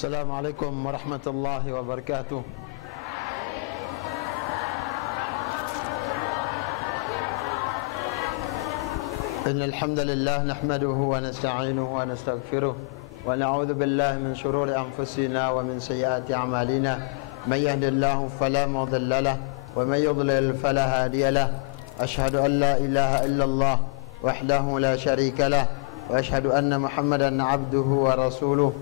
السلام عليكم ورحمة الله وبركاته. إن الحمد لله نحمده ونستعينه ونستغفره ونعوذ بالله من شرور أنفسنا ومن سيئات أعمالنا. من يهد الله فلا مضل له ومن يضلل فلا هادي له. أشهد أن لا إله إلا الله وحده لا شريك له وأشهد أن محمدا عبده ورسوله.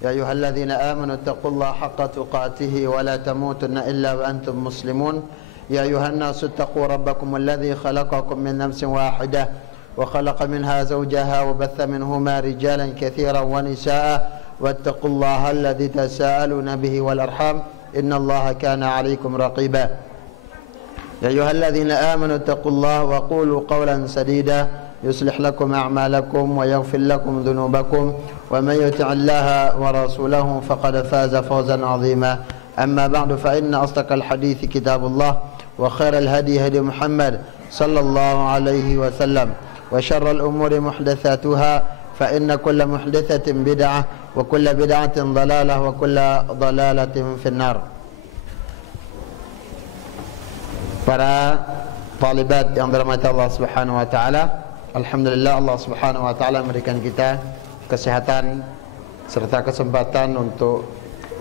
يا أيها الذين آمنوا اتقوا الله حق تقاته ولا تموتن إلا وأنتم مسلمون. يا أيها الناس اتقوا ربكم الذي خلقكم من نفس واحدة وخلق منها زوجها وبث منهما رجالا كثيرا ونساء واتقوا الله الذي تساءلون به والأرحام إن الله كان عليكم رقيبا. يا أيها الذين آمنوا اتقوا الله وقولوا قولا سديدا يصلح لكم أعمالكم ويغفر لكم ذنوبكم ومن يطع الله ورسوله فقد فاز فوزا عظيما. أما بعد فإن أصدق الحديث كتاب الله وخير الهدي هدي محمد صلى الله عليه وسلم وشر الأمور محدثاتها فإن كل محدثة بدعة وكل بدعة ضلالة وكل ضلالة في النار. Para talibat yang dirahmati Allah Subhanahu wa taala, alhamdulillah Allah Subhanahu wa taala memberikan kita kesehatan serta kesempatan untuk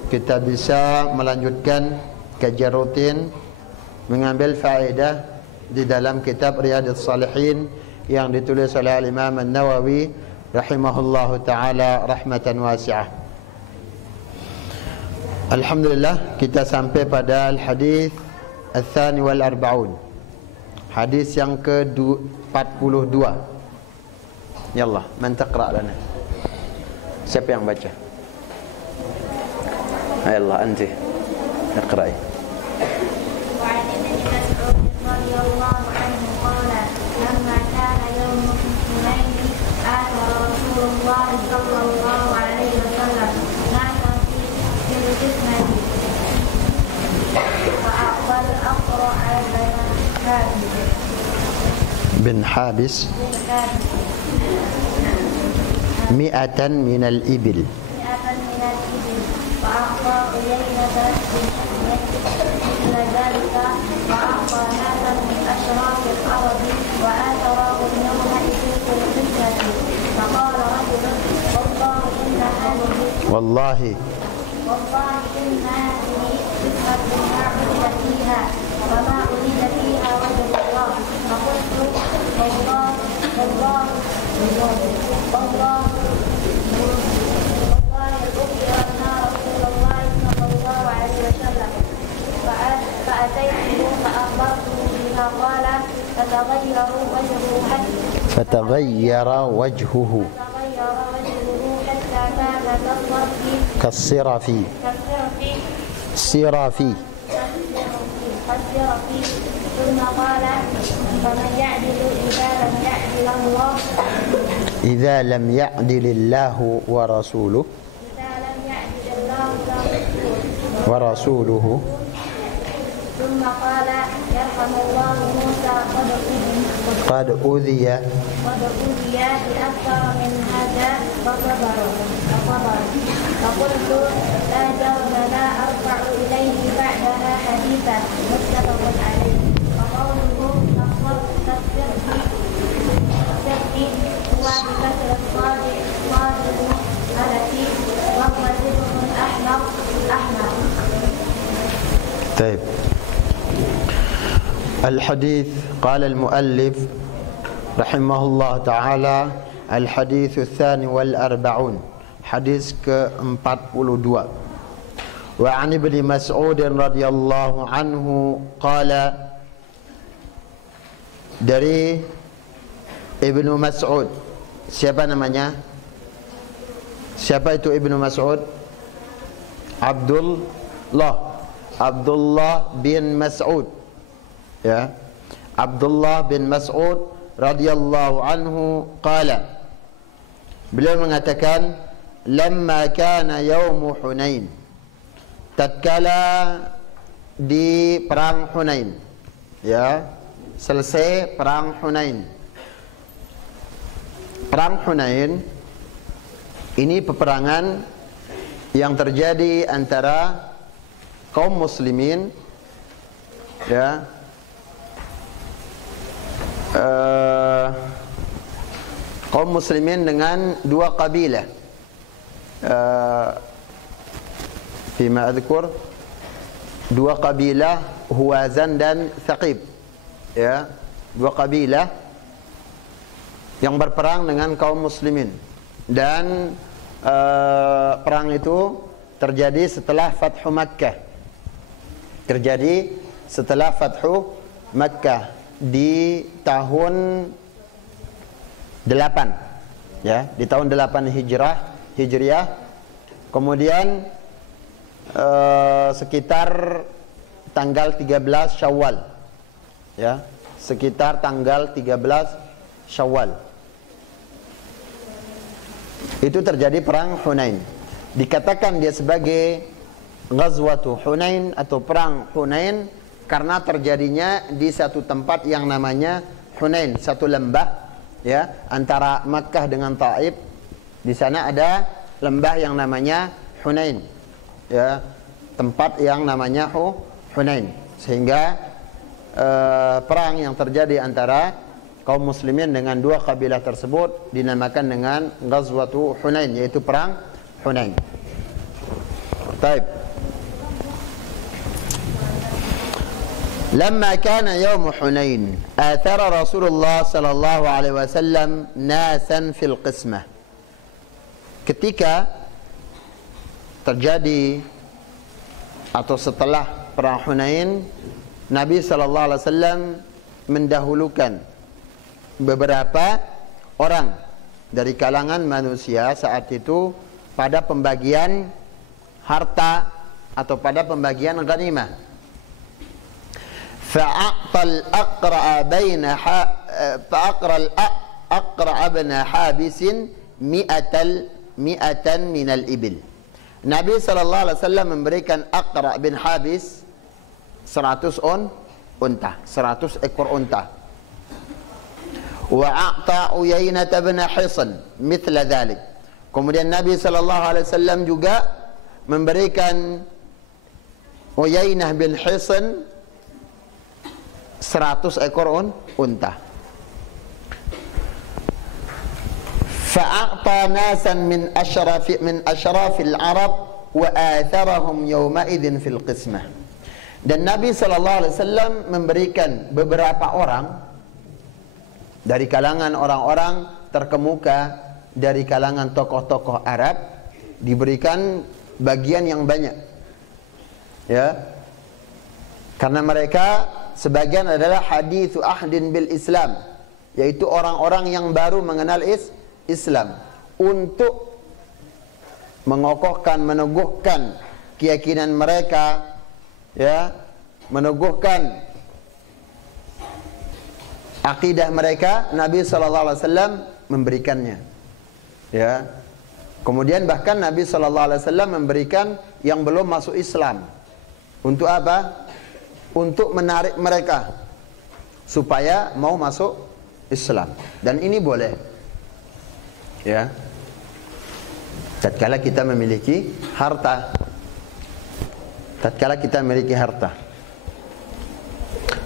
kita bisa melanjutkan kajian rutin mengambil faedah di dalam kitab Riyadhus Shalihin yang ditulis oleh Al-Imam An-Nawawi rahimahullahu taala rahmatan wasi'ah. Alhamdulillah kita sampai pada al-hadis Al-Thani wal-Arba'un, hadis yang ke-42. Yallah, man taqra' lana. Siapa yang baca? Ayallah, anti iqra'i. وعن ابن مسعود رضي الله عنه قال لما كان يوم حنين آثر رسول الله صلى الله عليه وسلم ناسا في الفتنة فأقبل الأقرع بن حابس 100 من الإبل فأعطى إلينا مثل ذلك وأعطى ناسا من أشراف الأرض وآثرهم يومئذ في الفتنة فقال رجل والله إن هذه فتنة ما عمل فيها وما أريد فيها وجه الله. فقلت والله أخبرنا رسول الله صلى الله عليه وسلم فأتيته فأخبرته بما قال فتغير وجهه حتى كان كالصرف ثم قال فمن يعدل إذا لم يعدل الله ورسوله ثم قال يرحم الله موسى قد أوذي بأكثر من هذا فصبر. فقلت لا جرم لا أرفع إليه بعدها حديثا متفق عليه. وقوله تغفر هو بكسر الصاد التي وهو زبر أحمر. طيب. الحديث قال المؤلف رحمه الله تعالى الحديث الثاني والأربعون حديث ke-42. وعن ابن مسعود رضي الله عنه قال, dari Ibnu Mas'ud. Siapa namanya? Siapa itu Ibnu Mas'ud? Abdullah bin Mas'ud, ya, Abdullah bin Mas'ud radhiyallahu anhu qala, beliau mengatakan lamma kana yaum Hunain, tatkala di perang Hunain, ya, selesai perang Hunain. Perang Hunain ini peperangan yang terjadi antara kaum muslimin, ya, kaum muslimin dengan dua kabilah. Fima adzkur, dua kabilah Huwazan dan Thaqib, ya, dua kabilah yang berperang dengan kaum muslimin. Dan perang itu terjadi setelah Fathu Makkah. Terjadi setelah Fathu Makkah di tahun 8, ya, di tahun 8 Hijriah. Kemudian sekitar tanggal 13 Syawal, ya, sekitar tanggal 13 Syawal itu terjadi perang Hunain. Dikatakan dia sebagai Ghazwatu Hunain atau perang Hunain karena terjadinya di satu tempat yang namanya Hunain, satu lembah, ya, antara Makkah dengan Taif. Di sana ada lembah yang namanya Hunain, ya, tempat yang namanya Hunain. Sehingga perang yang terjadi antara kaum muslimin dengan dua kabilah tersebut dinamakan dengan Ghazwatu Hunain, yaitu perang Hunain. Baik. Lamma kana yawm Hunain, athara Rasulullah sallallahu alaihi wasallam nasan fil qismah. Ketika terjadi atau setelah perang Hunain, Nabi sallallahu alaihi wasallam mendahulukan beberapa orang dari kalangan manusia saat itu pada pembagian harta atau pada pembagian ghanimah. Fa'aqtal aqra'a baina aqra'a ibn Habis mi'atan minal ibil. Nabi sallallahu alaihi wasallam memberikan Aqra' bin Habis 100 unta, 100 ekor unta. Wa a'ta Uyainah bin Hisn mithla dhalik. Kemudian Nabi sallallahu alaihi wasallam juga memberikan Uyainah bin Hisn 100 ekor unta. Fa'a'ta nasan min asyrafil Arab wa atharahum yawma'idhin fil qismah. Dan Nabi sallallahu alaihi wasallam memberikan beberapa orang dari kalangan orang-orang terkemuka dari kalangan tokoh-tokoh Arab, diberikan bagian yang banyak, ya, karena mereka sebagian adalah hadithu ahdin bil Islam, yaitu orang-orang yang baru mengenal Islam, untuk mengokohkan, meneguhkan keyakinan mereka, ya, meneguhkan akidah mereka. Nabi sallallahu alaihi wasallam memberikannya, ya. Kemudian bahkan Nabi sallallahu alaihi wasallam memberikan yang belum masuk Islam. Untuk apa? Untuk menarik mereka supaya mau masuk Islam. Dan ini boleh, ya, tatkala kita memiliki harta. Tatkala kita memiliki harta.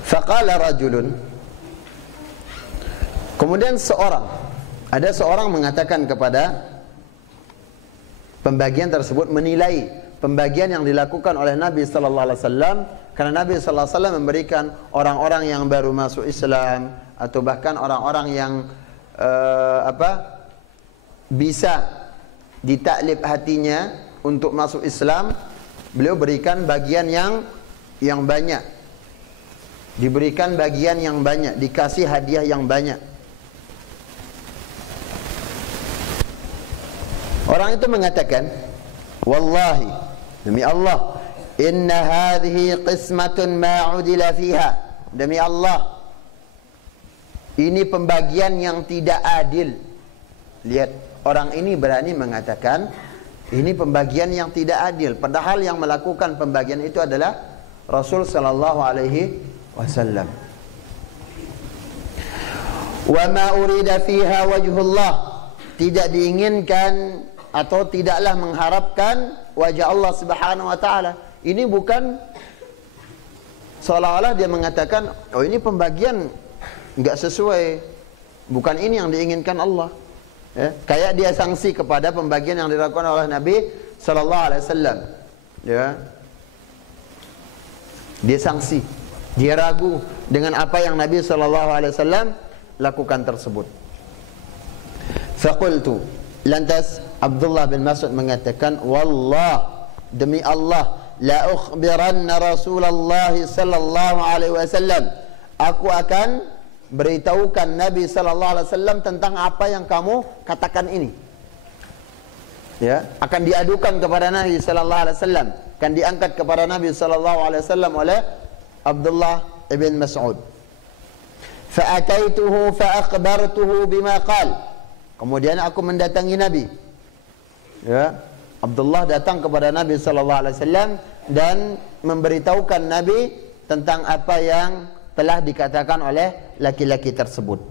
Faqala rajulun, kemudian ada seorang mengatakan kepada pembagian tersebut, menilai pembagian yang dilakukan oleh Nabi sallallahu alaihi wasallam, karena Nabi sallallahu alaihi wasallam memberikan orang-orang yang baru masuk Islam atau bahkan orang-orang yang bisa ditaklif hatinya untuk masuk Islam, beliau berikan bagian yang banyak. Diberikan bagian yang banyak, dikasih hadiah yang banyak. Orang itu mengatakan, wallahi, demi Allah, inna hadhihi qismatun ma udila fiha. Demi Allah, ini pembagian yang tidak adil. Lihat, orang ini berani mengatakan ini pembagian yang tidak adil, padahal yang melakukan pembagian itu adalah Rasul sallallahu alaihi wasallam. Wa ma urida fiha wajhullah, tidak diinginkan atau tidaklah mengharapkan wajah Allah Subhanahu wa taala. Ini bukan seolah-olah dia mengatakan, oh ini pembagian enggak sesuai. Bukan ini yang diinginkan Allah. Ya, kayak dia sanksi kepada pembagian yang dilakukan oleh Nabi sallallahu alaihi wasallam. Ya. Dia sanksi. Dia ragu dengan apa yang Nabi sallallahu alaihi wasallam lakukan tersebut. Faqultu, lantas Abdullah bin Mas'ud mengatakan, wallah, demi Allah, la ukhbiranna Rasulullah sallallahu alaihi wasallam, aku akan beritahukan Nabi sallallahu alaihi wasallam tentang apa yang kamu katakan ini. Ya, akan diadukan kepada Nabi sallallahu alaihi wasallam, akan diangkat kepada Nabi sallallahu alaihi wasallam oleh Abdullah ibn Mas'ud. Fa ataituhu fa akhbartuhu bima qala. Kemudian aku mendatangi Nabi. Ya, Abdullah datang kepada Nabi sallallahu alaihi wasallam dan memberitahukan Nabi tentang apa yang telah dikatakan oleh laki-laki tersebut.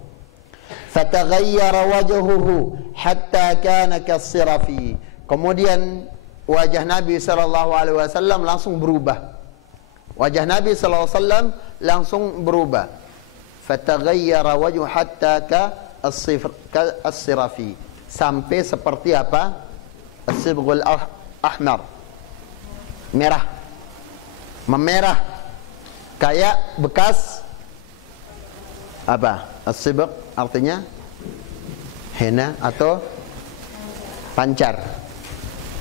Fataghayyara wajhuhu hatta kana kas-sirafi. Kemudian wajah Nabi sallallahu alaihi wasallam langsung berubah. Wajah Nabi sallallahu alaihi wasallam langsung berubah. Fataghayyara wajhu hatta as-sirafi, sampai seperti apa? As-sibghul ahmar, merah, memerah, kayak bekas apa? As-sibgh artinya henna atau pancar.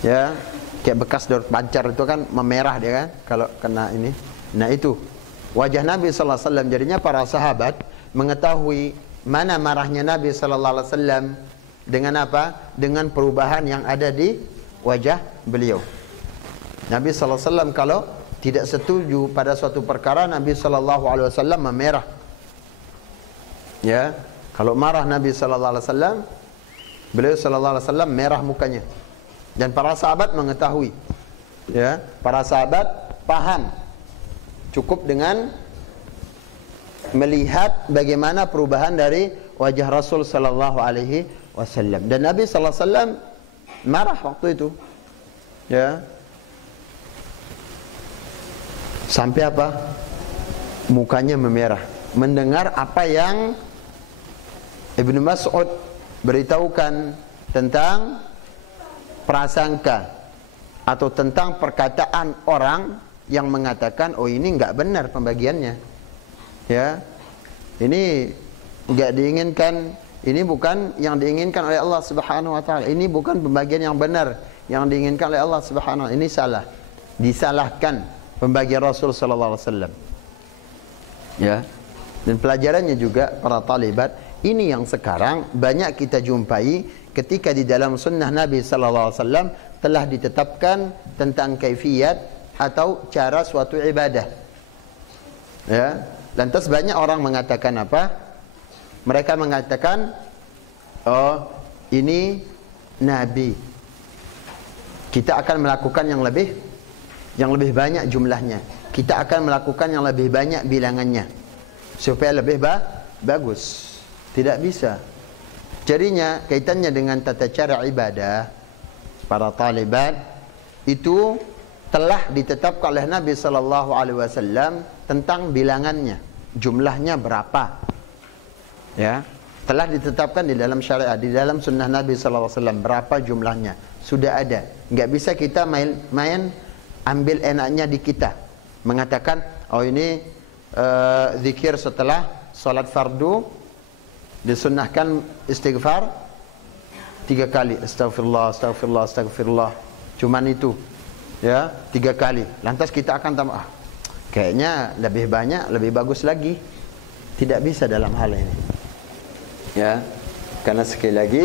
Ya, kayak bekas daun pancar itu kan memerah dia kan kalau kena ini. Nah itu wajah Nabi sallallahu alaihi wasallam. Jadinya para sahabat mengetahui mana marahnya Nabi sallallahu alaihi wasallam dengan apa? Dengan perubahan yang ada di wajah beliau. Nabi sallallahu alaihi wasallam kalau tidak setuju pada suatu perkara, Nabi sallallahu alaihi wasallam memerah. Ya, kalau marah Nabi sallallahu alaihi wasallam, beliau sallallahu alaihi wasallam merah mukanya. Dan para sahabat mengetahui. Ya, para sahabat paham. Cukup dengan melihat bagaimana perubahan dari wajah Rasul sallallahu alaihi wasallam. Dan Nabi sallallahu alaihi wasallam marah waktu itu. Ya. Sampai apa? Mukanya memerah. Mendengar apa yang Ibnu Mas'ud beritahukan tentang prasangka atau tentang perkataan orang yang mengatakan, oh ini enggak benar pembagiannya. Ya, ini enggak diinginkan, ini bukan yang diinginkan oleh Allah Subhanahu wa taala. Ini bukan pembagian yang benar yang diinginkan oleh Allah Subhanahu wa taala. Ini salah. Disalahkan pembagian Rasul sallallahu alaihi wasallam. Ya. Dan pelajarannya juga para talibat, ini yang sekarang banyak kita jumpai ketika di dalam sunnah Nabi sallallahu alaihi wasallam telah ditetapkan tentang kaifiyat atau cara suatu ibadah. Ya. Lantas banyak orang mengatakan apa? Mereka mengatakan, oh ini Nabi, kita akan melakukan yang lebih banyak jumlahnya. Kita akan melakukan yang lebih banyak bilangannya supaya lebih bagus. Tidak bisa. Jadinya kaitannya dengan tata cara ibadah para talibat itu telah ditetapkan oleh Nabi sallallahu alaihi wasallam tentang bilangannya, jumlahnya berapa. Ya, telah ditetapkan di dalam syariat, di dalam sunnah Nabi sallallahu alaihi wasallam berapa jumlahnya. Sudah ada. Enggak bisa kita main ambil enaknya di kita. Mengatakan, oh ini zikir setelah salat fardu disunnahkan istighfar 3 kali. Astagfirullah, astagfirullah, astagfirullah. Cuman itu. Ya, 3 kali. Lantas kita akan tambah, kayaknya lebih banyak, lebih bagus lagi. Tidak bisa dalam hal ini. Ya, karena sekali lagi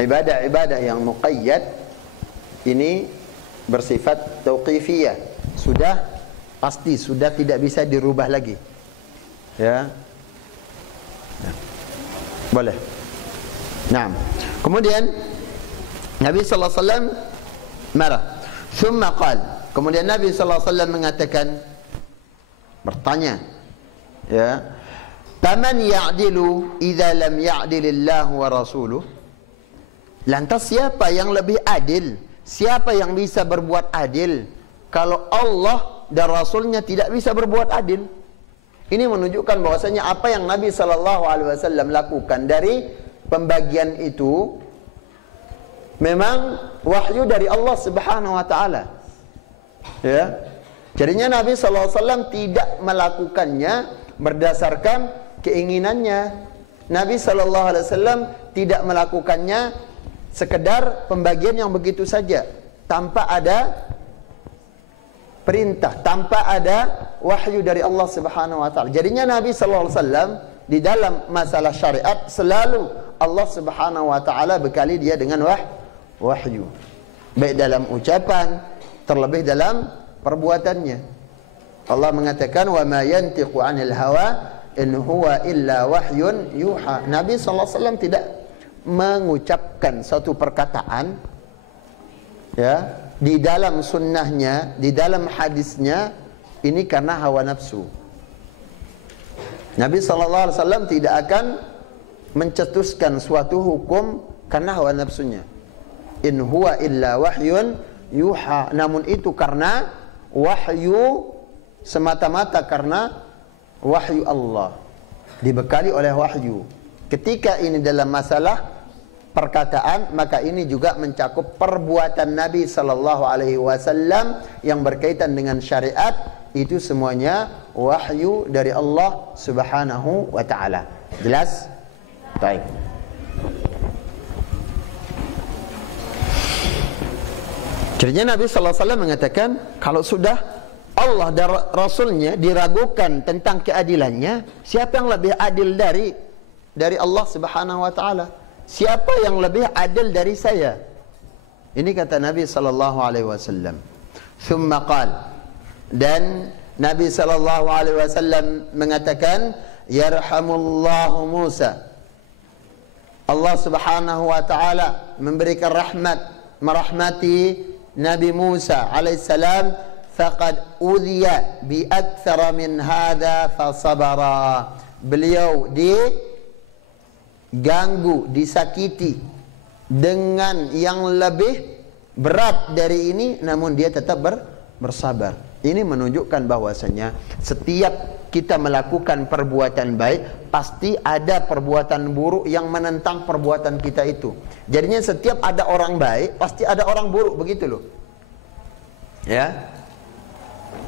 ibadah-ibadah yang muqayyad ini bersifat tauqifiyah. Sudah pasti, sudah tidak bisa dirubah lagi. Ya. Boleh. Nah, kemudian Nabi sallallahu alaihi wasallam marah. Thumma qala, kemudian Nabi sallallahu alaihi wasallam mengatakan, bertanya, ya, "Faman ya'dilu idza lam ya'dilillahu wa rasuluh?" Lantas siapa yang lebih adil siapa yang bisa berbuat adil kalau Allah dan Rasulnya tidak bisa berbuat adil? Ini menunjukkan bahwasanya apa yang Nabi SAW lakukan dari pembagian itu memang wahyu dari Allah Subhanahu wa taala. Ya. Jadinya Nabi SAW tidak melakukannya berdasarkan keinginannya. Nabi SAW tidak melakukannya sekedar pembagian yang begitu saja, tanpa ada perintah, tanpa ada wahyu dari Allah Subhanahu wa taala. Jadinya Nabi sallallahu alaihi wasallam di dalam masalah syariat selalu Allah Subhanahu wa taala bekali dia dengan wahyu. Baik dalam ucapan, terlebih dalam perbuatannya. Allah mengatakan wa ma yantiqu 'anil hawa in huwa illa wahyun yuha. Nabi sallallahu alaihi wasallam tidak mengucapkan satu perkataan ya di dalam sunnahnya, di dalam hadisnya, ini karena hawa nafsu. Nabi SAW tidak akan mencetuskan suatu hukum karena hawa nafsunya. In huwa illa wahyun yuha. Namun itu karena wahyu, semata-mata karena wahyu Allah, dibekali oleh wahyu. Ketika ini dalam masalah perkataan, maka ini juga mencakup perbuatan Nabi sallallahu alaihi wasallam yang berkaitan dengan syariat. Itu semuanya wahyu dari Allah Subhanahu wa taala. Jelas? Baik. Jadinya Nabi sallallahu alaihi wasallam mengatakan, kalau sudah Allah dan Rasulnya diragukan tentang keadilannya, siapa yang lebih adil dari Allah Subhanahu wa taala? Siapa yang lebih adil dari saya? Ini kata Nabi sallallahu alaihi wasallam. Thumma qala, dan Nabi sallallahu alaihi wasallam mengatakan, yarhamullahu Musa. Allah Subhanahu wa taala memberikan rahmat, merahmati Nabi Musa alaihissalam, faqad udhiya bi aktsara min hadza fa sabara. Beliau diganggu, disakiti dengan yang lebih berat dari ini, namun dia tetap bersabar. Ini menunjukkan bahwasanya setiap kita melakukan perbuatan baik, pasti ada perbuatan buruk yang menentang perbuatan kita itu. Jadinya setiap ada orang baik, pasti ada orang buruk, begitu loh. Ya.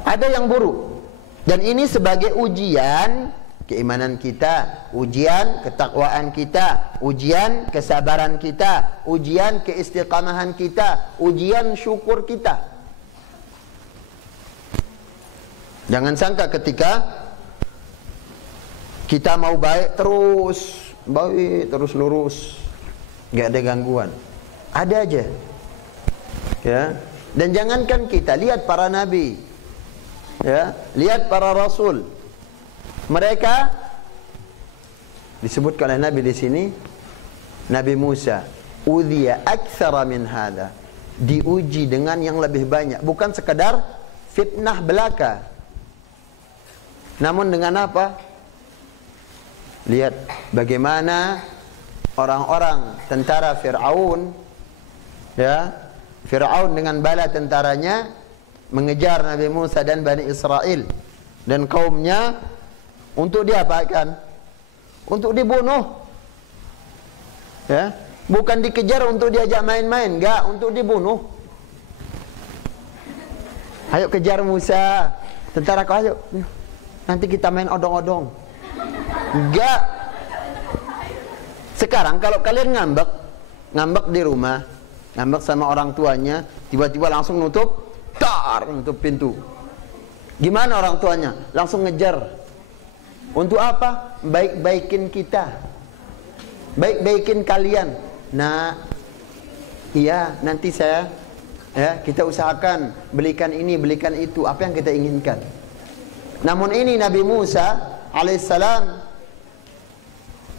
Ada yang buruk. Dan ini sebagai ujian keimanan kita, ujian ketakwaan kita, ujian kesabaran kita, ujian keistiqamahan kita, ujian syukur kita. Jangan sangka ketika kita mau baik terus lurus, nggak ada gangguan, ada aja. Ya. Dan jangankan kita, lihat para nabi, ya, lihat para rasul. Mereka disebutkan oleh Nabi di sini, Nabi Musa, udhiya aktsara min hadza, diuji dengan yang lebih banyak, bukan sekedar fitnah belaka. Namun dengan apa? Lihat bagaimana orang-orang tentara Fir'aun, ya, Fir'aun dengan bala tentaranya mengejar Nabi Musa dan Bani Israel dan kaumnya. Untuk diapakan? Untuk dibunuh. Ya, bukan dikejar untuk diajak main-main, enggak, untuk dibunuh. Ayo kejar Musa, tentara kau, ayo. Nanti kita main odong-odong. Enggak. Sekarang kalau kalian ngambek di rumah, ngambek sama orang tuanya, tiba-tiba langsung nutup pintu. Gimana orang tuanya? Langsung ngejar. Untuk apa? Baik-baikin kita, baik-baikin kalian. Nah, iya, nanti kita usahakan belikan ini, belikan itu, apa yang kita inginkan. Namun ini Nabi Musa alaihissalam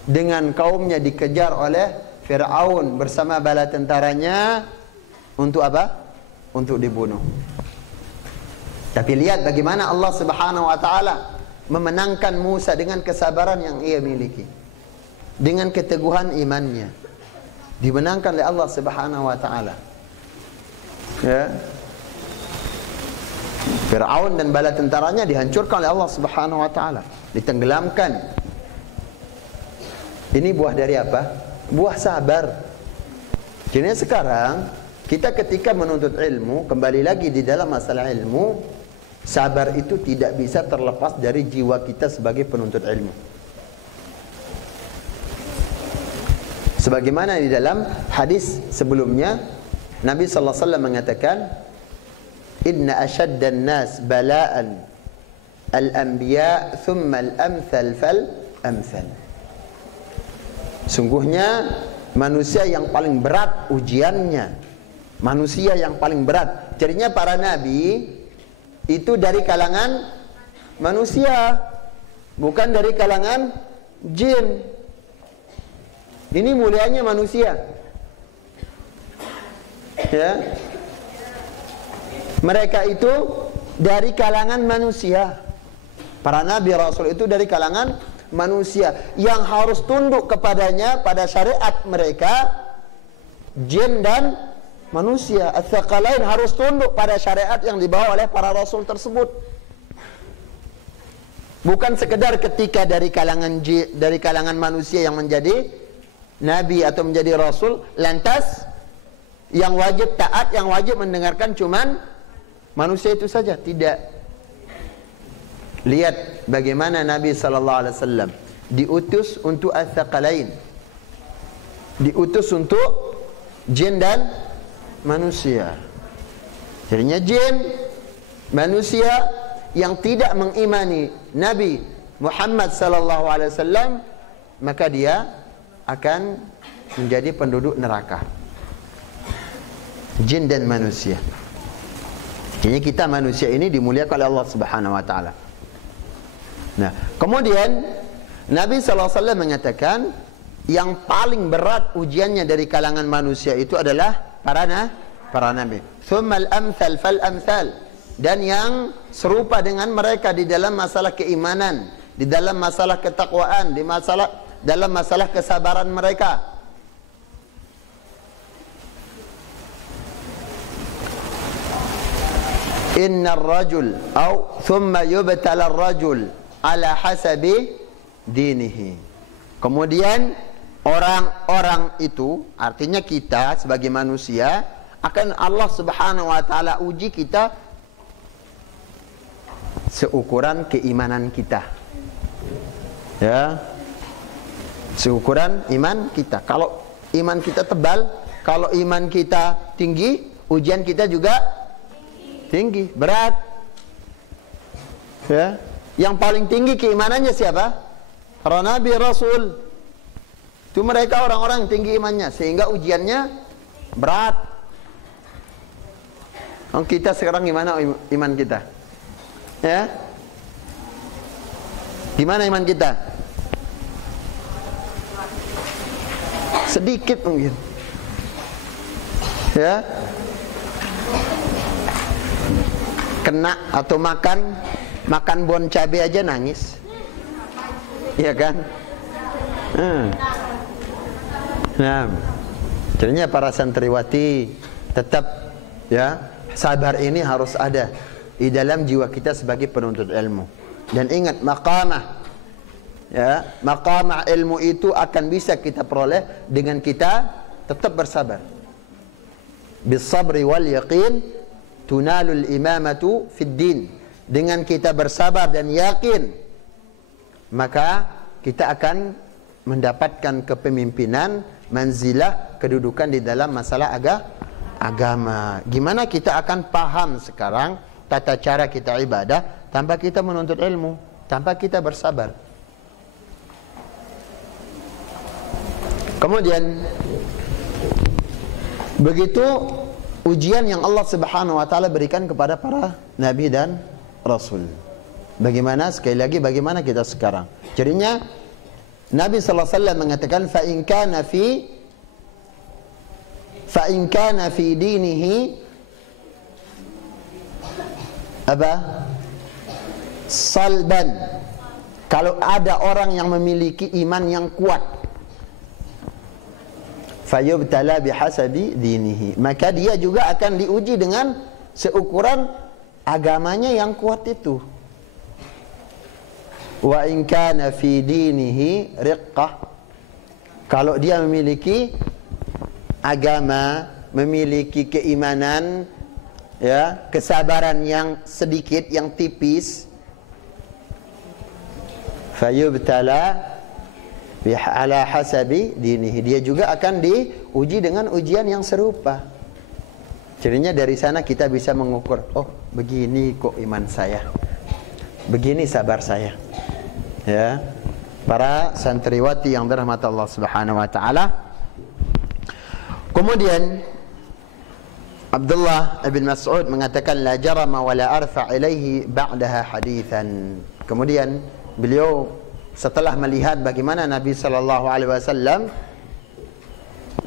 dengan kaumnya dikejar oleh Fir'aun bersama bala tentaranya. Untuk apa? Untuk dibunuh. Tapi lihat bagaimana Allah Subhanahu wa taala memenangkan Musa dengan kesabaran yang ia miliki, dengan keteguhan imannya, dimenangkan oleh Allah Subhanahu wa taala. Ya. Fir'aun dan bala tentaranya dihancurkan oleh Allah Subhanahu wa taala, ditenggelamkan. Ini buah dari apa? Buah sabar. Jadi sekarang kita ketika menuntut ilmu, kembali lagi di dalam masalah ilmu, sabar itu tidak bisa terlepas dari jiwa kita sebagai penuntut ilmu. Sebagaimana di dalam hadis sebelumnya, Nabi sallallahu alaihi wasallam mengatakan, "Inna asyaddan nas bala'an al-anbiya thumma al-amthal fal-amthal." Sungguhnya manusia yang paling berat ujiannya, manusia yang paling berat. Jadinya para nabi itu dari kalangan manusia, bukan dari kalangan jin. Ini mulianya manusia. Ya. Mereka itu dari kalangan manusia. Para nabi rasul itu dari kalangan manusia yang harus tunduk kepadanya pada syariat mereka, jin dan manusia. Ats-tsaqalain harus tunduk pada syariat yang dibawa oleh para rasul tersebut. Bukan sekedar ketika dari kalangan manusia yang menjadi nabi atau menjadi rasul, lantas yang wajib taat, yang wajib mendengarkan cuman manusia itu saja. Tidak. Lihat bagaimana Nabi sallallahu alaihi wasallam diutus untuk ats-tsaqalain. Diutus untuk jin dan manusia. Jadinya jin, manusia yang tidak mengimani Nabi Muhammad sallallahu alaihi wasallam, maka dia akan menjadi penduduk neraka. Jin dan manusia. Jadi kita manusia ini dimuliakan oleh Allah Subhanahu wa taala. Nah, kemudian Nabi sallallahu alaihi wasallam mengatakan yang paling berat ujiannya dari kalangan manusia itu adalah para nabi. Tsummal amsal fal amsal. Dan yang serupa dengan mereka di dalam masalah keimanan, di dalam masalah ketakwaan, dalam masalah kesabaran mereka. Innar rajul au thumma yubtala ar-rajul ala hasabi dinihi. Kemudian orang-orang itu, artinya kita sebagai manusia, akan Allah Subhanahu wa taala uji kita seukuran keimanan kita. Ya. Seukuran iman kita. Kalau iman kita tebal, kalau iman kita tinggi, ujian kita juga tinggi, berat. Ya. Yang paling tinggi keimanannya siapa? Para nabi rasul. Itu mereka orang-orang yang tinggi imannya, sehingga ujiannya berat. Kita sekarang gimana iman kita? Ya. Gimana iman kita? Sedikit mungkin. Ya. Kena atau makan bon cabai aja nangis. Iya kan? Nah, jadinya para santriwati tetap ya, sabar ini harus ada di dalam jiwa kita sebagai penuntut ilmu. Dan ingat maqamah. Ya, maqamah ilmu itu akan bisa kita peroleh dengan kita tetap bersabar. Bis sabri wal yaqin tunalul imamatu fid din. Dengan kita bersabar dan yakin, maka kita akan mendapatkan kepemimpinan, manzilah, kedudukan di dalam masalah agama. Gimana kita akan paham sekarang tata cara kita ibadah tanpa kita menuntut ilmu, tanpa kita bersabar. Kemudian begitu ujian yang Allah Subhanahu wa taala berikan kepada para nabi dan rasul. Bagaimana, sekali lagi, bagaimana kita sekarang? Jadinya Nabi sallallahu alaihi wasallam mengatakan fa in kana fi dinihi salban. Kalau ada orang yang memiliki iman yang kuat, fayubtala bihasabi dinihi, maka dia juga akan diuji dengan seukuran agamanya yang kuat itu. Wa in kana fi dinihi riqqah, kalau dia memiliki agama, memiliki keimanan, ya, kesabaran yang sedikit, yang tipis, fayubtala ala hasabi dinihi, dia juga akan diuji dengan ujian yang serupa. Jadinya dari sana kita bisa mengukur, oh begini kok iman saya, begini sabar saya. Ya, para santriwati yang dirahmati Allah Subhanahu wa taala. Kemudian Abdullah bin Mas'ud mengatakan, la jarama wa la arfa ilaihi ba'daha hadithan. Kemudian beliau setelah melihat bagaimana Nabi sallallahu alaihi wasallam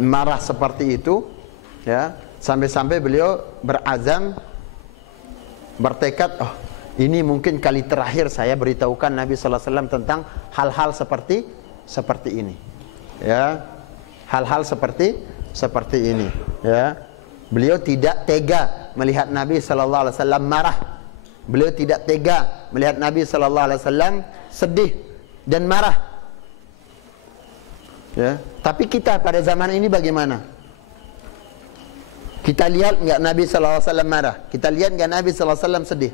marah seperti itu, ya, sampai-sampai beliau berazam, bertekad, oh ini mungkin kali terakhir saya beritahukan Nabi sallallahu alaihi wasallam tentang hal-hal seperti ini. Ya, hal-hal seperti ini, ya. Beliau tidak tega melihat Nabi sallallahu alaihi wasallam marah. Beliau tidak tega melihat Nabi sallallahu alaihi wasallam sedih dan marah. Ya, tapi kita pada zaman ini bagaimana? Kita lihat enggak Nabi sallallahu alaihi wasallam marah? Kita lihat enggak Nabi sallallahu alaihi wasallam sedih?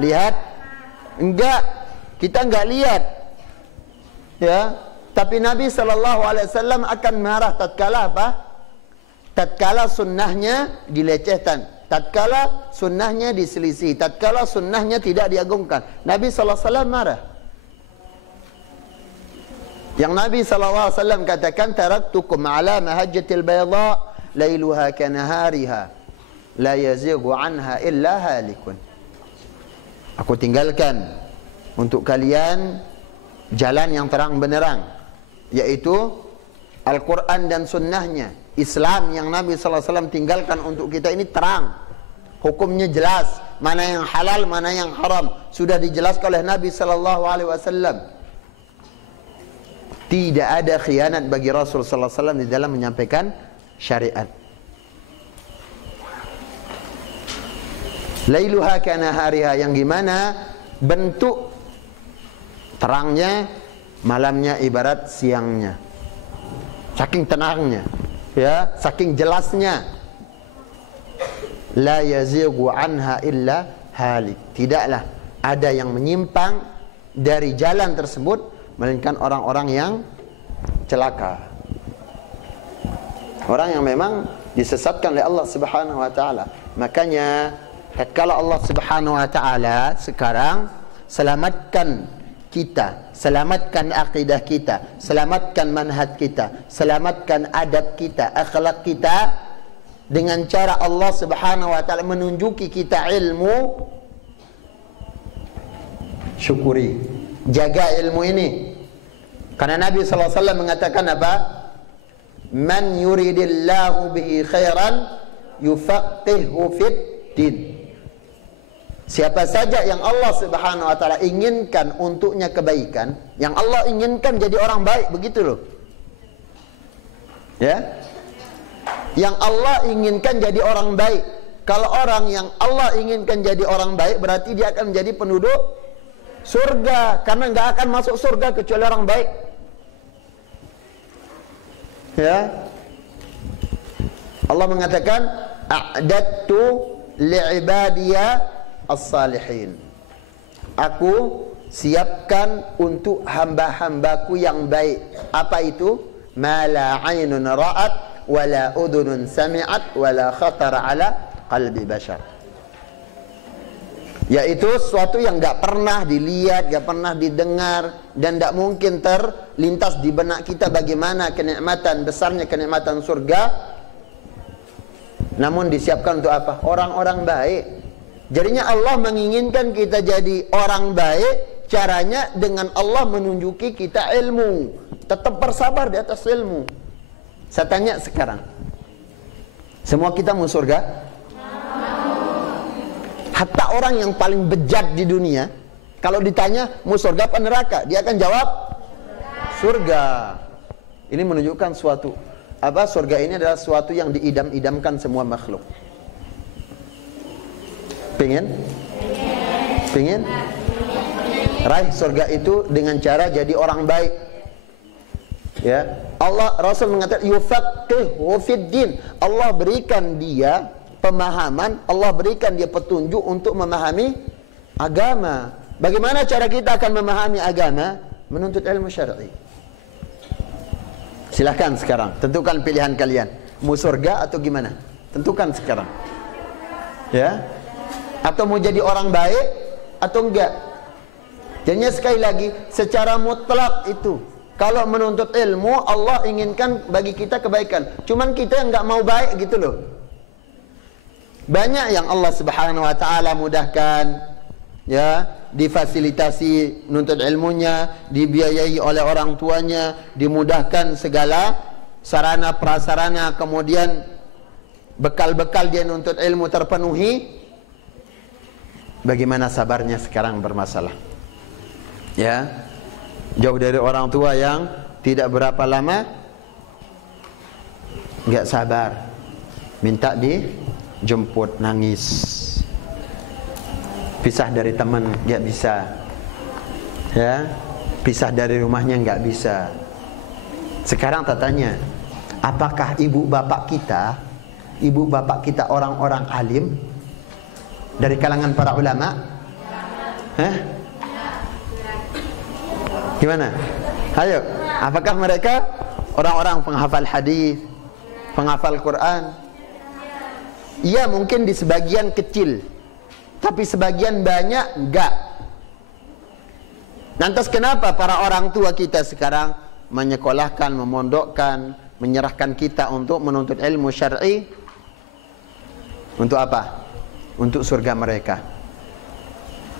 Lihat? Enggak. Kita enggak lihat. Ya, tapi Nabi sallallahu alaihi wasallam akan marah tatkala apa? Tatkala sunnahnya dilecehkan, tatkala sunnahnya diselisih, tatkala sunnahnya tidak diagungkan. Nabi sallallahu alaihi wasallam marah. Yang Nabi sallallahu alaihi wasallam katakan, taraktukum ala mahajjatil bayda lailuha kanahariha la yazighu anha illa halikun. Aku tinggalkan untuk kalian jalan yang terang benderang, yaitu Al-Quran dan sunnahnya. Islam yang Nabi sallallahu alaihi wasallam tinggalkan untuk kita ini terang, hukumnya jelas, mana yang halal, mana yang haram, sudah dijelaskan oleh Nabi sallallahu alaihi wasallam. Tidak ada khianat bagi Rasul sallallahu alaihi wasallam di dalam menyampaikan syariat. Lailuha kanahariha, yang gimana bentuk terangnya, malamnya ibarat siangnya. Saking tenangnya, ya, saking jelasnya. La yazighu anha illa halik, tidaklah ada yang menyimpang dari jalan tersebut melainkan orang-orang yang celaka, orang yang memang disesatkan oleh Allah Subhanahu wa taala. Makanya tatkala Allah Subhanahu wa taala sekarang selamatkan kita, selamatkan akidah kita, selamatkan manhaj kita, selamatkan adab kita, akhlak kita, dengan cara Allah Subhanahu wa taala menunjuki kita ilmu, syukuri, jaga ilmu ini. Karena Nabi sallallahu alaihi wasallam mengatakan apa? Man yuridillahu bihi khairan yufaqihu fid din. Siapa saja yang Allah Subhanahu wa taala inginkan untuknya kebaikan, yang Allah inginkan jadi orang baik, begitu loh. Ya. Yang Allah inginkan jadi orang baik. Kalau orang yang Allah inginkan jadi orang baik, berarti dia akan menjadi penduduk surga, karena enggak akan masuk surga kecuali orang baik. Ya. Allah mengatakan, a'dattu li'ibadiyya as-salihin. Aku siapkan untuk hamba-hambaku yang baik. Apa itu? Ma la 'ainun ra'at wa la udhunun sami'at wa la khatara 'ala qalbi bashar. Yaitu sesuatu yang enggak pernah dilihat, enggak pernah didengar, dan enggak mungkin terlintas di benak kita bagaimana kenikmatan, besarnya kenikmatan surga. Namun disiapkan untuk apa? Orang-orang baik. Jadinya Allah menginginkan kita jadi orang baik. Caranya dengan Allah menunjuki kita ilmu. Tetap bersabar di atas ilmu. Saya tanya sekarang, semua kita mau surga? Hatta orang yang paling bejat di dunia, kalau ditanya mau surga apa neraka, dia akan jawab surga. Ini menunjukkan suatu surga ini adalah sesuatu yang diidam-idamkan semua makhluk. Pengen? Raih surga itu dengan cara jadi orang baik. Ya, Rasul mengatakan yufaqihu fiddin. Allah berikan dia pemahaman, Allah berikan dia petunjuk untuk memahami agama. Bagaimana cara kita akan memahami agama? Menuntut ilmu syar'i. Silahkan sekarang, tentukan pilihan kalian. Mau surga atau gimana? Tentukan sekarang. Ya? Atau mau jadi orang baik atau enggak? Jadinya sekali lagi, secara mutlak itu, kalau menuntut ilmu, Allah inginkan bagi kita kebaikan. Cuman kita yang enggak mau baik gitu loh. Banyak yang Allah Subhanahu wa taala mudahkan, ya, difasilitasi nuntut ilmunya, dibiayai oleh orang tuanya, dimudahkan segala sarana prasarana, kemudian bekal-bekal dia nuntut ilmu terpenuhi. Bagaimana sabarnya sekarang bermasalah? Ya, jauh dari orang tua yang tidak berapa lama enggak sabar, minta dijemput, nangis. Pisah dari teman nggak bisa, ya, pisah dari rumahnya nggak bisa. Sekarang tanya, apakah ibu bapak kita orang-orang alim dari kalangan para ulama? Gimana? Ayo, apakah mereka orang-orang penghafal hadis, penghafal Quran? Iya, mungkin di sebagian kecil. Tapi sebagian banyak enggak. Lantas kenapa para orang tua kita sekarang menyekolahkan, memondokkan, menyerahkan kita untuk menuntut ilmu syar'i? Untuk apa? Untuk surga mereka.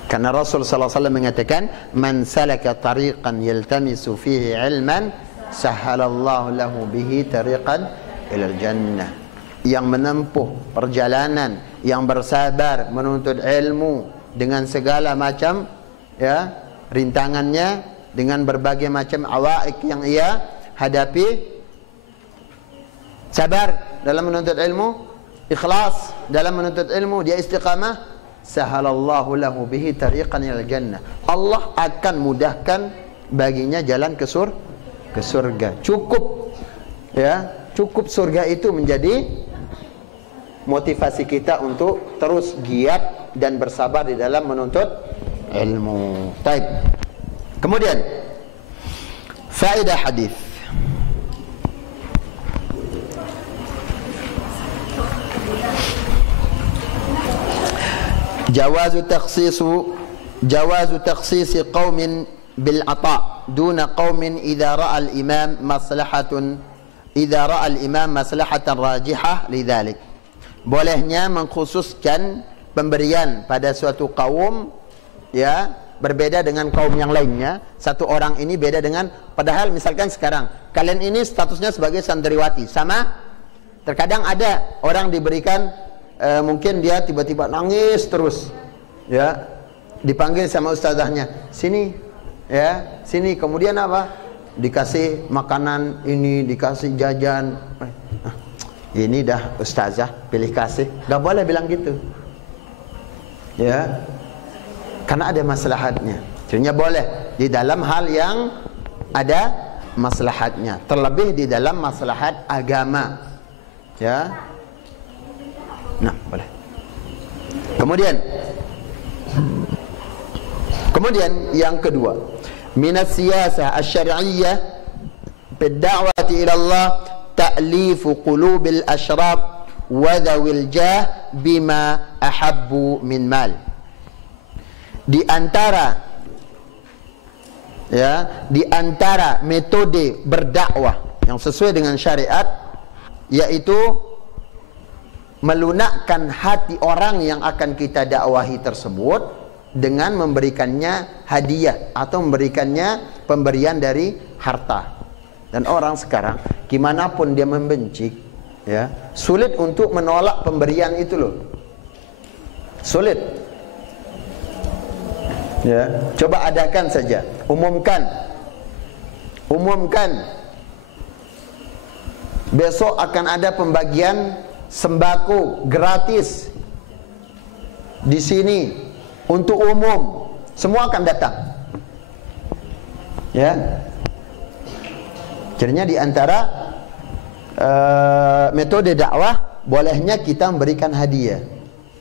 Karena Rasul sallallahu alaihi wasallam mengatakan, "Man salaka tariqan yaltamisu fihi ilman, sahhalallahu lahu bihi tariqan ilal jannah." Yang menempuh perjalanan, yang bersabar menuntut ilmu dengan segala macam, ya, rintangannya, dengan berbagai macam awaik yang ia hadapi, sabar dalam menuntut ilmu, ikhlas dalam menuntut ilmu, dia istiqamah, sahalallahu lahu bihi tariqan ilal jannah. Allah akan mudahkan baginya jalan ke surga. Cukup, ya, cukup surga itu menjadi motivasi kita untuk terus giat dan bersabar di dalam menuntut ilmu. Baik. Kemudian faedah hadis. Jawazu takhsis qaumin bil ata' duna qaumin idza ra'a al imam maslahatan rajihah lidzalik. Bolehnya mengkhususkan pemberian pada suatu kaum, ya, berbeda dengan kaum yang lainnya. Satu orang ini beda dengan, padahal misalkan sekarang kalian ini statusnya sebagai santriwati, sama. Terkadang ada orang diberikan, mungkin dia tiba-tiba nangis terus, ya, dipanggil sama ustazahnya, sini, ya, sini. Kemudian apa? Dikasih makanan ini, dikasih jajan. Ini dah ustazah pilih kasih, gak boleh bilang gitu, ya, karena ada maslahatnya. Sebenarnya boleh di dalam hal yang ada maslahatnya, terlebih di dalam maslahat agama, ya. Nah, boleh. Kemudian yang kedua, minas siyasah asy-syar'iyyah bid-da'wati ila Allah ta'lifu qulubil asyraf wa dhawil jah bima ahabbu min mal. Di antara metode berdakwah yang sesuai dengan syariat, yaitu melunakkan hati orang yang akan kita dakwahi tersebut dengan memberikannya hadiah atau memberikannya pemberian dari harta. Dan orang sekarang gimana pun dia membenci, ya, sulit untuk menolak pemberian itu loh. Sulit. Ya, coba adakan saja, umumkan Besok akan ada pembagian sembako gratis di sini untuk umum. Semua akan datang. Ya. Jadinya di antara metode dakwah bolehnya kita memberikan hadiah.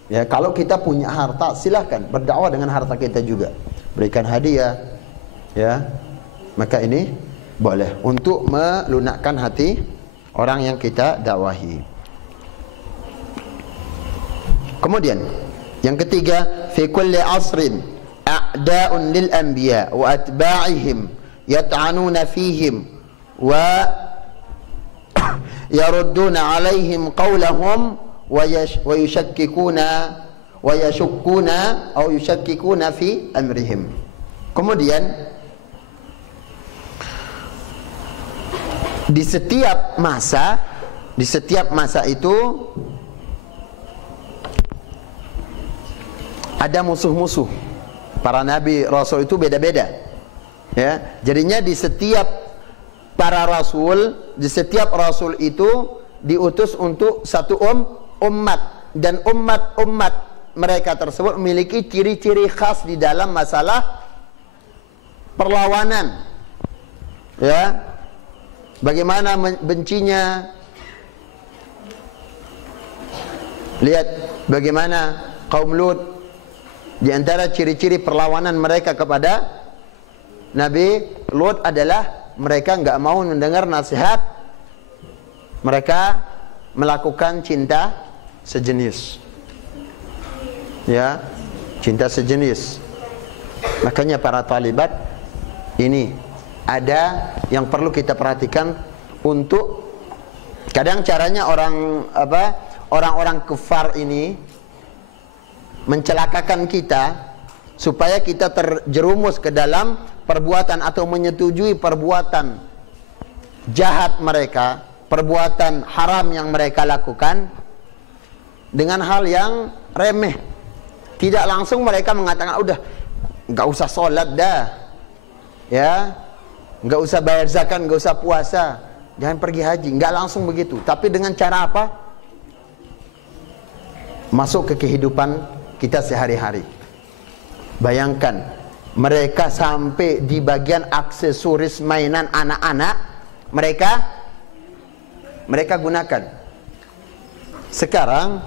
Ya, kalau kita punya harta silahkan berdakwah dengan harta kita juga. Berikan hadiah. Ya. Maka ini boleh untuk melunakkan hati orang yang kita dakwahi. Kemudian yang ketiga, fi kulli asrin a'da'un lil anbiya wa atba'ihim yat'anuna fihim wa yarudduna 'alaihim qawlahum wa yushakkikuna aw yushakkikuna fi amrihim. Kemudian di setiap masa itu ada musuh-musuh. Para nabi rasul itu beda-beda. Ya, jadinya di setiap para rasul, di setiap rasul itu diutus untuk satu umat, dan umat mereka tersebut memiliki ciri-ciri khas di dalam masalah perlawanan. Ya. Bagaimana bencinya. Lihat bagaimana kaum Lut. Di antara ciri-ciri perlawanan mereka kepada Nabi Lut adalah mereka enggak mau mendengar nasihat. Mereka melakukan cinta sejenis. Ya, cinta sejenis. Makanya para talibat ini ada yang perlu kita perhatikan untuk kadang caranya orang-orang kafir ini mencelakakan kita supaya kita terjerumus ke dalam perbuatan atau menyetujui perbuatan jahat mereka, perbuatan haram yang mereka lakukan dengan hal yang remeh. Tidak langsung mereka mengatakan udah enggak usah sholat dah. Ya, enggak usah bayar zakat, enggak usah puasa, jangan pergi haji. Enggak langsung begitu. Tapi dengan cara apa? Masuk ke kehidupan kita sehari-hari. Bayangkan, mereka sampai di bagian aksesoris mainan anak-anak mereka gunakan. Sekarang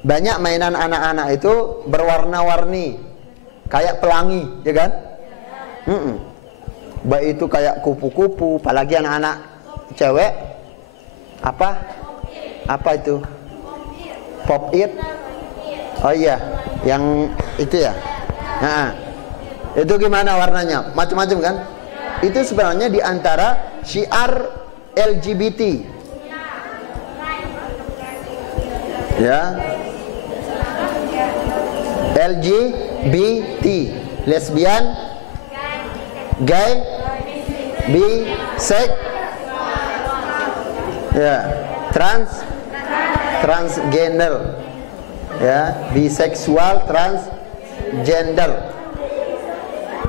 banyak mainan anak-anak itu berwarna-warni, kayak pelangi, ya kan? Baik itu kayak kupu-kupu, apalagi anak-anak cewek apa itu? Pop it. Oh iya, yang itu ya. Nah, itu gimana warnanya? Macam-macam kan? Itu sebenarnya di antara syiar LGBT. Ya. LGBT, lesbian, gay, bisex, ya, transgender, ya, biseksual, transgender,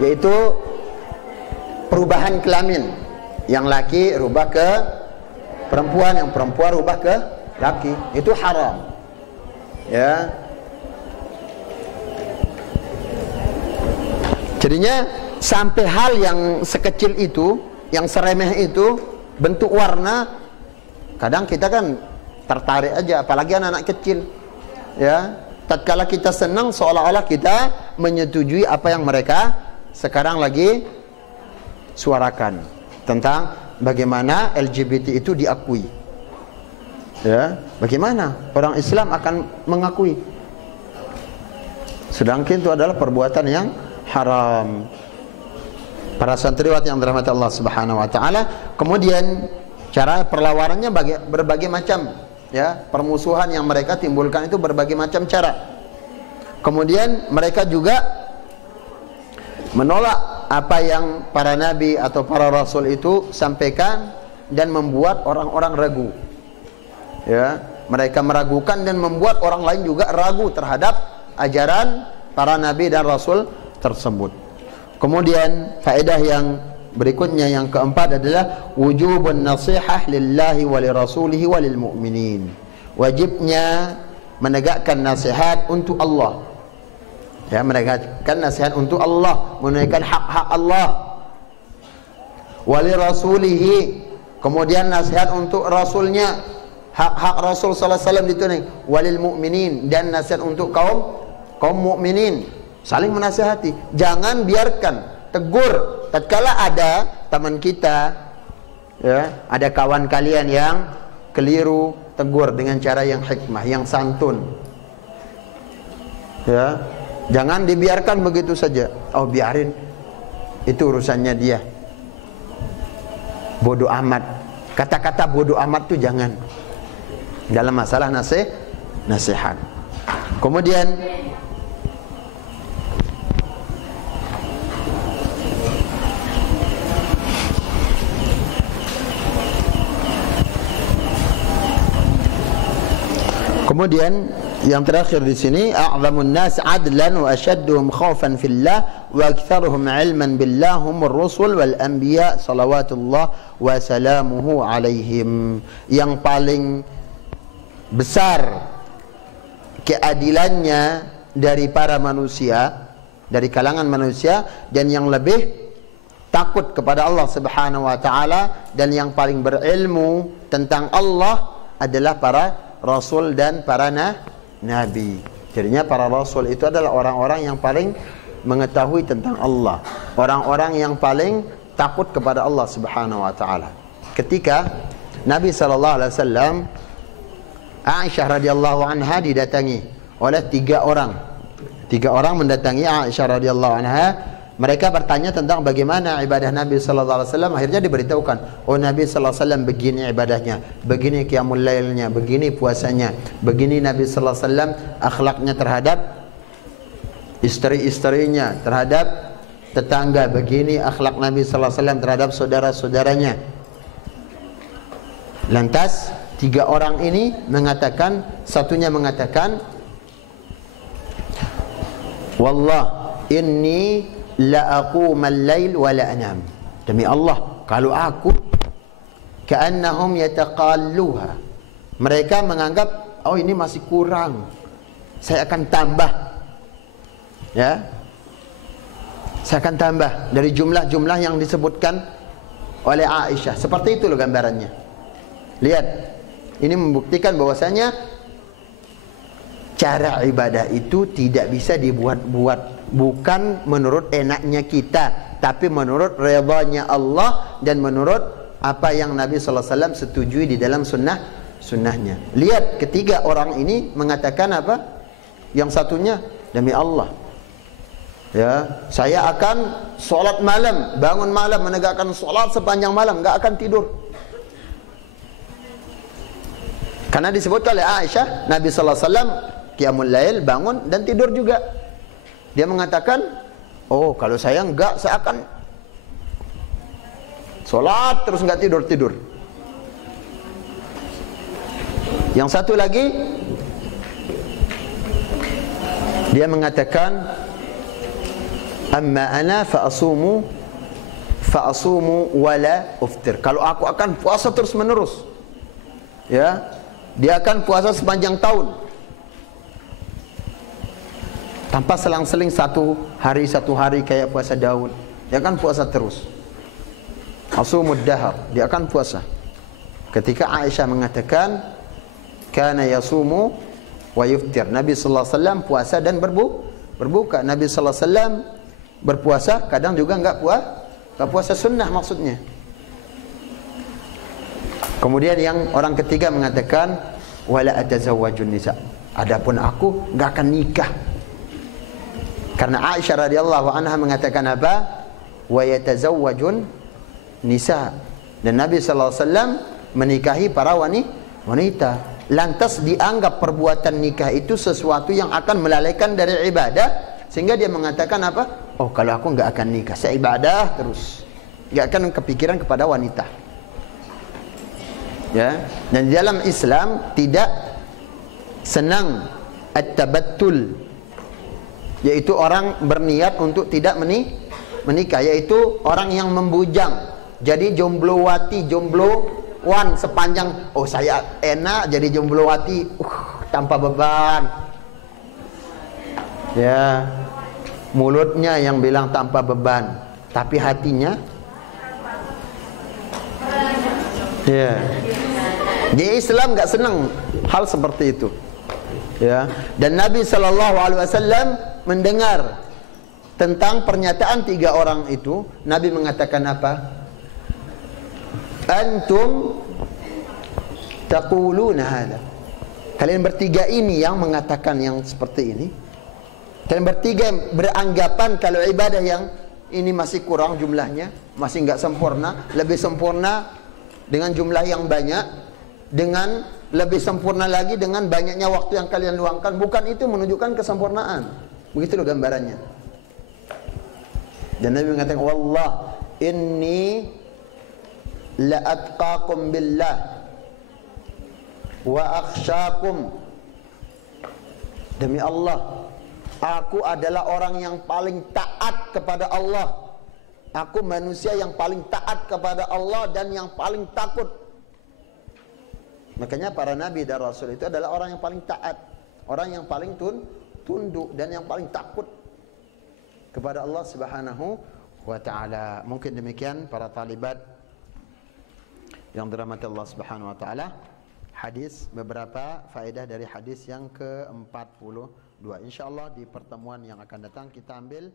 yaitu perubahan kelamin. Yang laki rubah ke perempuan, yang perempuan rubah ke laki. Itu haram. Ya. Jadinya sampai hal yang sekecil itu, yang seremeh itu, bentuk warna, kadang kita kan tertarik aja, apalagi anak-anak kecil. Ya, tatkala kita senang seolah-olah kita menyetujui apa yang mereka sekarang lagi suarakan tentang bagaimana LGBT itu diakui. Ya, bagaimana orang Islam akan mengakui? Sedangkan itu adalah perbuatan yang haram. Para santriwati yang dirahmati Allah Subhanahu wa taala, kemudian cara perlawanannya berbagai macam, ya. Permusuhan yang mereka timbulkan itu berbagai macam cara. Kemudian mereka juga menolak apa yang para nabi atau para rasul itu sampaikan dan membuat orang-orang ragu. Ya, mereka meragukan dan membuat orang lain juga ragu terhadap ajaran para nabi dan rasul tersebut. Kemudian faedah yang berikutnya yang keempat adalah wujubun nasihah lillahi wa lirasulihi wa lil mu'minin. Wajibnya menegakkan nasihat untuk Allah. Ya, menegakkan nasihat untuk Allah, menunaikan hak-hak Allah. Wa lirasulihi, kemudian nasihat untuk rasulnya, hak-hak Rasul sallallahu alaihi wasallam ditunaikan. Walil mu'minin, dan nasihat untuk kaum mukminin, saling menasihati. Jangan biarkan, tegur tatkala ada teman kita, ya, ada kawan kalian yang keliru, tegur dengan cara yang hikmah, yang santun. Ya, jangan dibiarkan begitu saja. Oh, biarin, itu urusannya dia. Bodoh amat. Kata-kata bodoh amat tuh jangan dalam masalah nasihat. Kemudian yang terakhir di sini, a'zamun nas adlan wa ashadduhum khaufan fillah wa aktsaruhum ilman billah humur rusul wal anbiya salawatullah wa salamuhu alaihim. Yang paling besar keadilannya dari para manusia, dari kalangan manusia, dan yang lebih takut kepada Allah Subhanahu wa taala, dan yang paling berilmu tentang Allah adalah para rasul dan para nabi. Jadinya para rasul itu adalah orang-orang yang paling mengetahui tentang Allah, orang-orang yang paling takut kepada Allah Subhanahu wa taala. Ketika Nabi sallallahu alaihi wasallam, Aisyah radhiyallahu anha didatangi oleh tiga orang mendatangi Aisyah radhiyallahu anha. Mereka bertanya tentang bagaimana ibadah Nabi sallallahu alaihi wasallam. Akhirnya diberitahukan, oh, Nabi sallallahu alaihi wasallam begini ibadahnya, begini qiyamul lailnya, begini puasanya, begini Nabi sallallahu alaihi wasallam akhlaknya terhadap istri-istrinya, terhadap tetangga, begini akhlak Nabi sallallahu alaihi wasallam terhadap saudara-saudaranya. Lantas tiga orang ini mengatakan, satunya mengatakan, wallah inni la aqumal lail wa la anam. Demi Allah, kalau aku ka'annahum yataqalluha, mereka menganggap, oh, ini masih kurang, saya akan tambah, ya, saya akan tambah dari jumlah-jumlah yang disebutkan oleh Aisyah. Seperti itu loh gambarannya. Lihat, ini membuktikan bahwasanya cara ibadah itu tidak bisa dibuat-buat, bukan menurut enaknya kita, tapi menurut redhanya Allah dan menurut apa yang Nabi sallallahu alaihi wasallam setujui di dalam sunnahnya. Lihat, ketiga orang ini mengatakan apa? Yang satunya, demi Allah, ya, saya akan sholat malam, bangun malam, menegakkan sholat sepanjang malam, nggak akan tidur. Karena disebutkan oleh Aisyah, Nabi sallallahu alaihi wasallam qiyamul lail, bangun dan tidur juga. Dia mengatakan, oh, kalau saya enggak, saya akan sholat terus enggak tidur-tidur. Yang satu lagi, dia mengatakan, amma ana fa asumu wala uftir. Kalau aku akan puasa terus menerus, ya, dia akan puasa sepanjang tahun, tanpa selang-seling satu hari kayak puasa Daud. Dia akan puasa terus. Asumud dahar, dia akan puasa. Ketika Aisyah mengatakan, kana yasumu wa yuftir. Nabi sallallahu alaihi wasallam puasa dan berbuka. Nabi sallallahu alaihi wasallam berpuasa, kadang juga enggak puasa sunnah maksudnya. Kemudian yang orang ketiga mengatakan, wala atazawwajun nisa. Adapun aku enggak akan nikah. Karena Aisyah radhiyallahu anha mengatakan apa? Wa yatazawwajun nisa. Dan Nabi sallallahu alaihi wasallam menikahi para wanita. Lantas dianggap perbuatan nikah itu sesuatu yang akan melalaikan dari ibadah, sehingga dia mengatakan apa? Oh, kalau aku enggak akan nikah, saya ibadah terus, enggak akan kepikiran kepada wanita. Ya, dan di dalam Islam tidak senang at-tabattul, yaitu orang berniat untuk tidak menikah, yaitu orang yang membujang. Jadi jomblowati, jomblowan sepanjang, oh saya enak jadi jomblowati, tanpa beban. Ya, mulutnya yang bilang tanpa beban, tapi hatinya ya. Di Islam nggak senang hal seperti itu. Ya, dan Nabi SAW mendengar tentang pernyataan 3 orang itu. Nabi mengatakan apa? Antum taquluna hada. Kalian bertiga ini yang mengatakan yang seperti ini. Kalian bertiga beranggapan kalau ibadah yang ini masih kurang jumlahnya, masih nggak sempurna, lebih sempurna dengan jumlah yang banyak, dengan lebih sempurna lagi dengan banyaknya waktu yang kalian luangkan. Bukan itu menunjukkan kesempurnaan. Begitu loh gambarannya. Dan Nabi mengatakan, wallah inni la atqakum billah wa akhsyakum. Demi Allah, aku adalah orang yang paling taat kepada Allah. Aku manusia yang paling taat kepada Allah dan yang paling takut. Makanya para nabi dan rasul itu adalah orang yang paling taat, orang yang paling tunduk dan yang paling takut kepada Allah Subhanahu wa taala. Mungkin demikian para talibat yang dirahmati Allah Subhanahu wa taala. Hadis, beberapa faedah dari hadis yang ke-42. Insyaallah di pertemuan yang akan datang kita ambil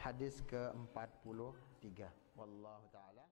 hadis ke-43. Wallahu